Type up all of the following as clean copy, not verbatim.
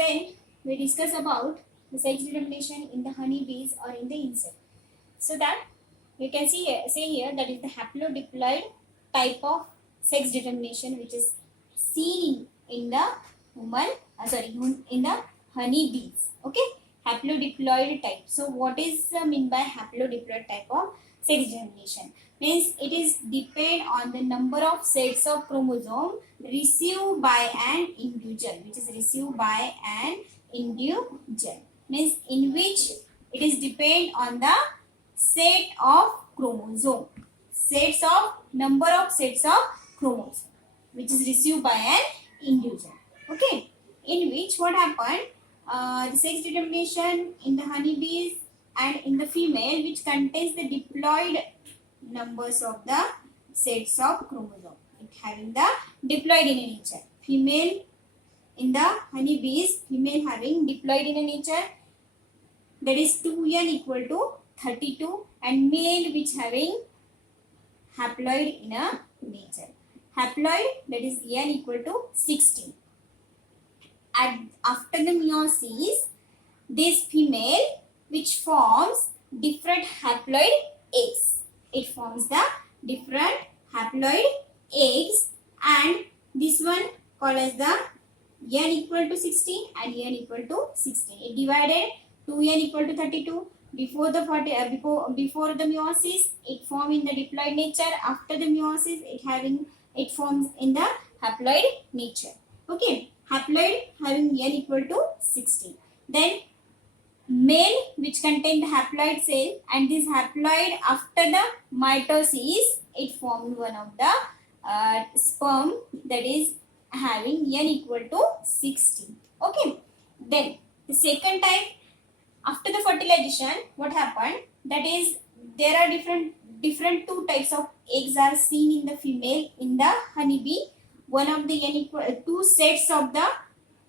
when we discuss about the sex determination in the honeybees or in the insect. So that you can say here that is the haplodiploid type of sex determination which is seen in the in the honeybees. Okay, haplodiploid type. So what is mean by haplodiploid type of sex determination? Means it is depend on the number of sets of chromosome received by an individual, which is received by an individual. Means in which it is depend on the set of chromosome, sets of number of sets of chromosome which is received by an individual. Okay, in which what happened, the sex determination in the honeybees and in the female which contains the diploid numbers of the sets of chromosome, it having the diploid in nature. Female in the honeybees, female having diploid in nature, that is 2n equal to 32, and male which having haploid in a nature. Haploid, that is n equal to 16. After the meiosis, this female which forms different haploid eggs. It forms the different haploid eggs, and this one called as the n equal to 16 and n equal to 16. It divided 2n equal to 32. Before the meiosis, it formed in the diploid nature. After the meiosis, it forms in the haploid nature. Okay, haploid having n equal to 16. Then male which contain the haploid cell, and this haploid after the mitosis, it formed one of the sperm that is having n equal to 16. Okay, then the second type, after the fertilization, what happened, that is there are different two types of eggs are seen in the female in the honeybee. One of the n equal two sets of the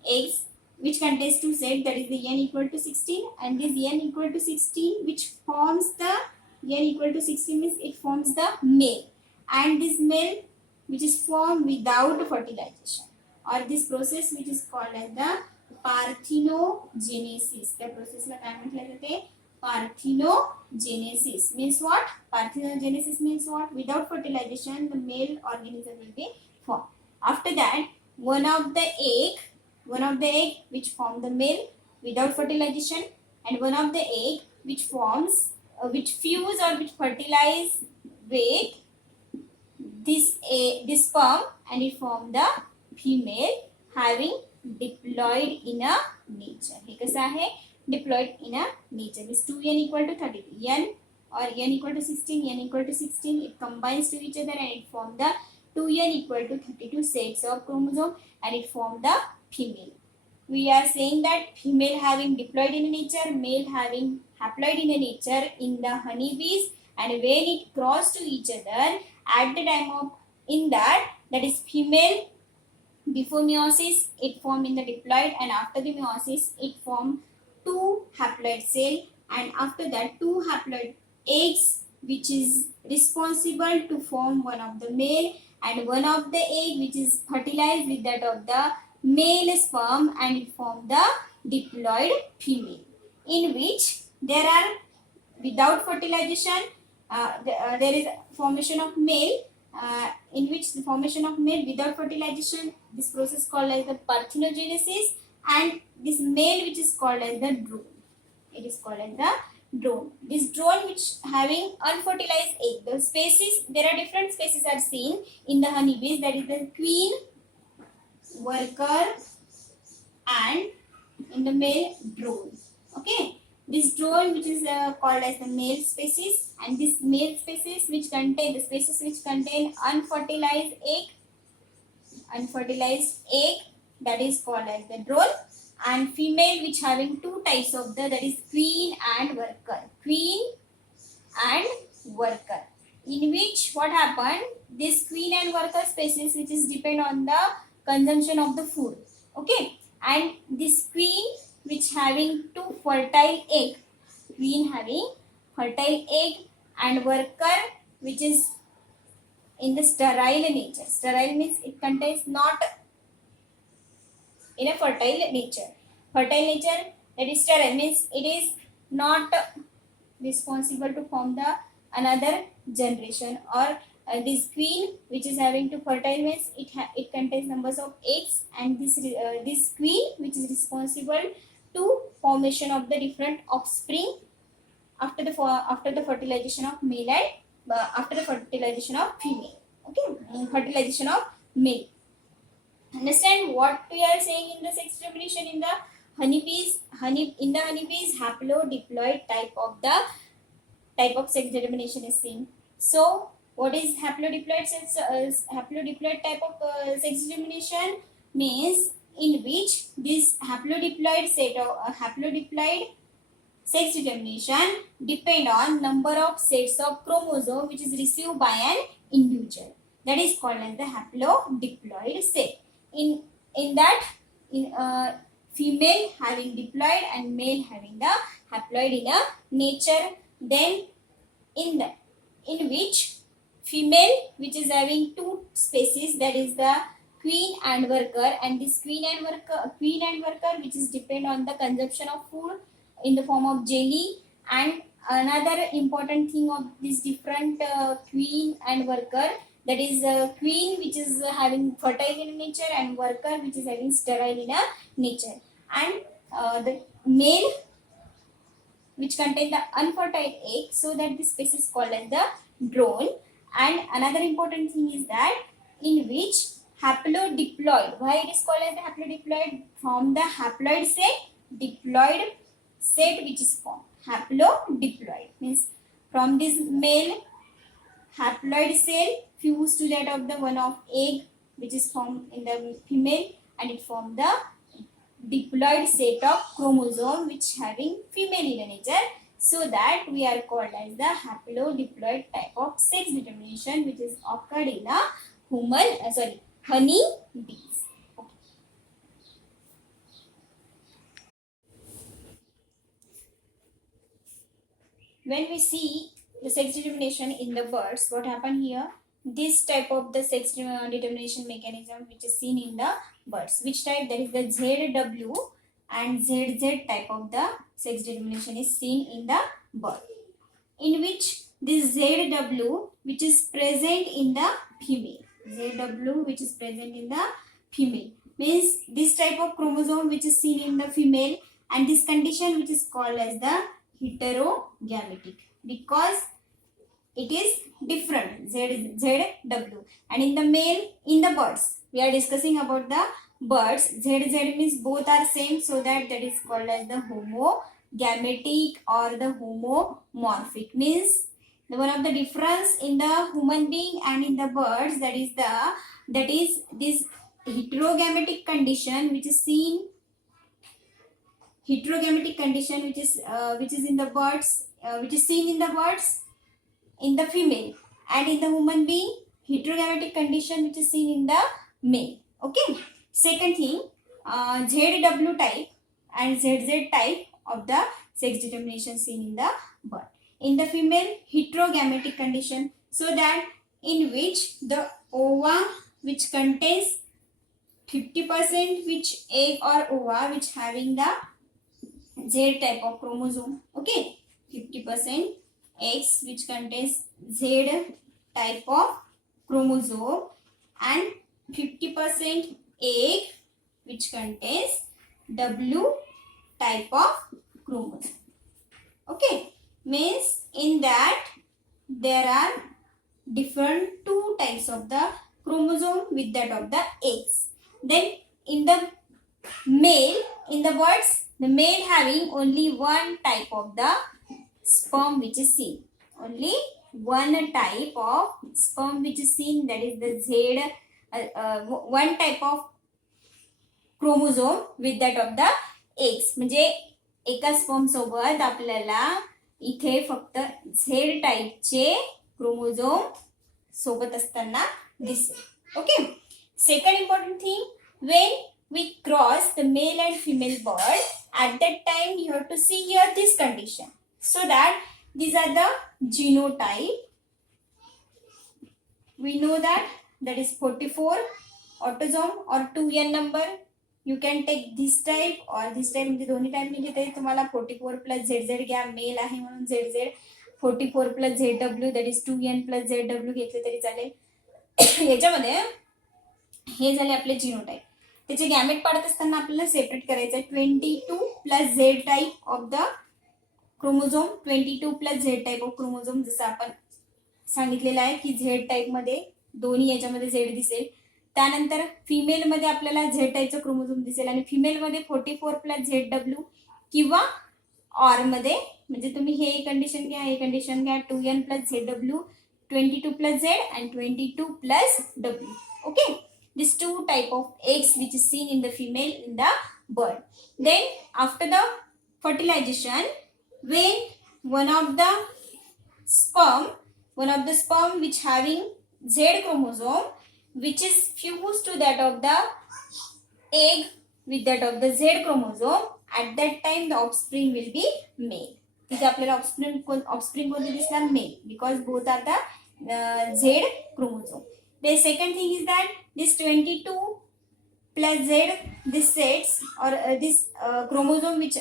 eggs which contains two sets, that is the n equal to 16, and this n equal to 16 which forms the n equal to 16 means it forms the male, and this male which is formed without fertilization, or this process which is called as the parthenogenesis. त्या प्रोसेसला काय म्हटलं जाते? Parthenogenesis. Means what? Parthenogenesis means what? Without fertilization the male organism will be formed. After that, one of the egg which form the male without fertilization, and one of the egg which forms which fuse or which fertilize with this sperm, and it form the female having diploid in a nature. हे कसं आहे? Diploid in a nature means 2n equal to 32. n or n equal to 16, n equal to 16, it combines to each other and it form the 2n equal to 32 sets of chromosome, and it form the female. We are saying that female having diploid in a nature, male having haploid in a nature in the honeybees, and when it cross to each other at the time of that is female. Before meiosis, it formed in the diploid, and after the meiosis, it formed two haploid cell, and after that, two haploid eggs, which is responsible to form one of the male, and one of the egg which is fertilized with that of the male sperm, and it formed the diploid female, in which there are without fertilization, there is formation of male. In which the formation of male without fertilization, this process called as the parthenogenesis, and this male which is called as the drone. It is called as the drone. This drone which having unfertilized egg. The species, there are different species are seen in the honeybees, that is the queen, worker, and in the male drone. Okay. This drone which is called as the male species, and this male species which contain the species which contain unfertilized egg, that is called as the drone, and female which having two types of that is queen and worker. In which what happened, this queen and worker species which is depend on the consumption of the food. Okay, and this queen which having two fertile egg, queen having fertile egg, and worker which is in the sterile nature. Sterile means it contains not in a fertile nature. fertile nature, that is sterile, means it is not responsible to form the another generation. Or this queen which is having to fertile means it contains numbers of eggs, and this queen which is responsible to formation of the different offspring after the fertilization of male and after the fertilization of female. Okay, fertilization of male. Understand what we are saying in the sex determination in the honeybees? In the honeybees, haplodiploid type of sex determination is seen. So, what is haplodiploid type of sex determination? Means in which this haplodiploid set of haplodiploid sex determination depend on number of sets of chromosome which is received by an individual. That is called as the haplodiploid set. In that, female having diploid and male having the haploid in a nature. Then in which female which is having two species, that is the queen and worker, and this queen and worker which is depend on the consumption of food in the form of jelly. And another important thing of this different queen and worker, that is queen which is having fertile in nature and worker which is having sterile in a nature. And the male which contain the unfertile egg, so that this species is called as the drone. And another important thing is that in which haplodiploid, why it is called as the haplodiploid? From the haploid set, diploid set which is formed. Haplodiploid means from this male haploid cell fused to that of the one of egg which is formed in the female, and it formed the diploid set of chromosome which having female in nature. So that we are called as the haplodiploid type of sex determination which is occurred in a honey bees. Okay. When we see the sex determination in the birds, what happened here? This type of the sex determination mechanism which is seen in the birds. Which type? That is the ZW and ZZ type of the sex determination is seen in the bird. In which this ZW which is present in the female. ZW which is present in the female means this type of chromosome which is seen in the female, and this condition which is called as the heterogametic because it is different ZW. And in the male, in the birds, we are discussing about the birds, ZZ means both are same, so that is called as the homogametic or the homomorphic. Means the one of the difference in the human being and in the birds, that is this heterogametic condition which is seen, heterogametic condition which is in the birds, which is seen in the birds in the female, and in the human being heterogametic condition which is seen in the male. Okay. Second thing, ZW type and ZZ type of the sex determination seen in the bird. In the female, heterogametic condition, so that in which the ova which contains 50% which egg or ova which having the Z type of chromosome. Okay, 50% eggs which contains Z type of chromosome and 50% egg which contains W type of chromosome. Okay, means in that there are different two types of the chromosome with that of the eggs. Then in the male, in the birds, the male having only one type of the sperm which is seen. Only one type of sperm which is seen, that is the Z, one type of chromosome with that of the eggs. म्हणजे एका sperm सोबत आपल्याला इथे फक्त Z टाइपचे chromosome सोबत असताना दिसेल. Okay. Second important thing, when we cross the male and female bird, at that time you have to see here this condition. So that these are the genotype. We know that is 44 autosome or 2n number. You can take this type और this type, म्हणजे दोन्ही टाईपने घेता येईल तुम्हाला. 44 plus ZZ घ्या, mail आहे म्हणून ZZ. 44 plus ZW that is 2N plus ZW घेतले तरी चालेल. याच्यामध्ये हे झाले आपले जीनोटाईप. त्याचे गॅमेट पाडत असताना आपल्याला सेपरेट करायचं आहे. 22 plus Z type of the chromosome, 22 plus Z type of chromosome, जसं आपण सांगितलेलं आहे की Z टाईप मध्ये दोन्ही याच्यामध्ये Z दिसेल. त्यानंतर फिमेलमध्ये आपल्याला Z टाईपचं क्रोमोझोम दिसेल आणि फिमेलमध्ये 44 प्लस ZW किंवा ऑर मध्ये, म्हणजे तुम्ही हे कंडिशन घ्या, हे कंडिशन घ्या, 2N plus ZW, 22 plus Z and 22 plus W. Okay, these two type of eggs which is seen in the female in the bird. Then after the fertilization, when one of the sperm which having Z chromosome which is fused to that of the egg with that of the Z chromosome, at that time the offspring will be male. तिथे आपल्याला offspring कोणते दिसणार? Male, because both are the Z chromosome. The second thing is that this 22 plus Z, this sets or this chromosome which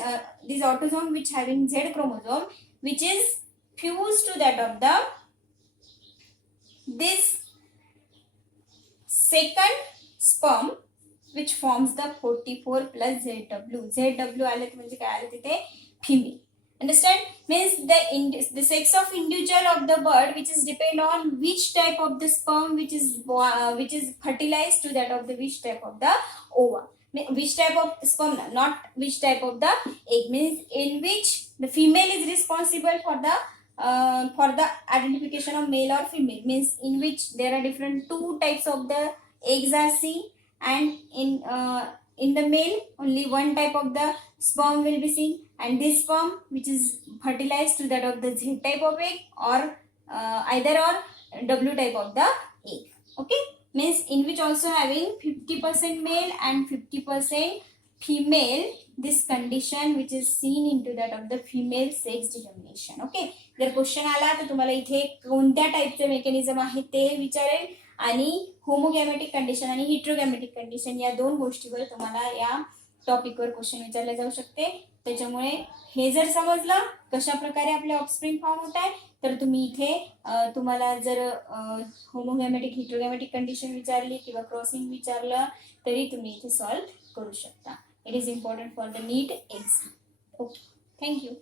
this autosome which having Z chromosome which is fused to that of the this second sperm which forms the 44 plus ZW. ZW आले म्हणजे काय आले तिथे? female. Understand? Means the sex of individual of the bird which is depend on which type of the sperm which is fertilized to that of the which type of the ova. Which type of sperm, not which type of the egg. Means in which the female is responsible for the identification of male or female. Means in which there are different two types of the eggs are seen, and in the male only one type of the sperm will be seen, and this sperm which is fertilized to that of the Z type of egg or either or W type of the egg. Okay, means in which also having 50% male and 50% female, this condition which is seen into that of the female sex determination. Okay, जर question आला तर तुम्हाला इथे कोणत्या टाईपचे mechanism आहे ते विचारेल, आणि होमोगॅमेटिक कंडिशन आणि हिट्रोगॅमेटिक कंडिशन या दोन गोष्टीवर तुम्हाला या टॉपिकवर क्वेश्चन विचारले जाऊ शकते. त्याच्यामुळे हे जर समजलं कशा प्रकारे आपले ऑफस्प्रिंग फॉर्म होत आहे, तर तुम्ही इथे तुम्हाला जर होमोगॅमेटिक हिट्रोगॅमेटिक कंडिशन विचारली किंवा क्रॉसिंग विचारलं तरी तुम्ही इथे सॉल्व्ह करू शकता. It is important for the NEET exam. Okay, thank you.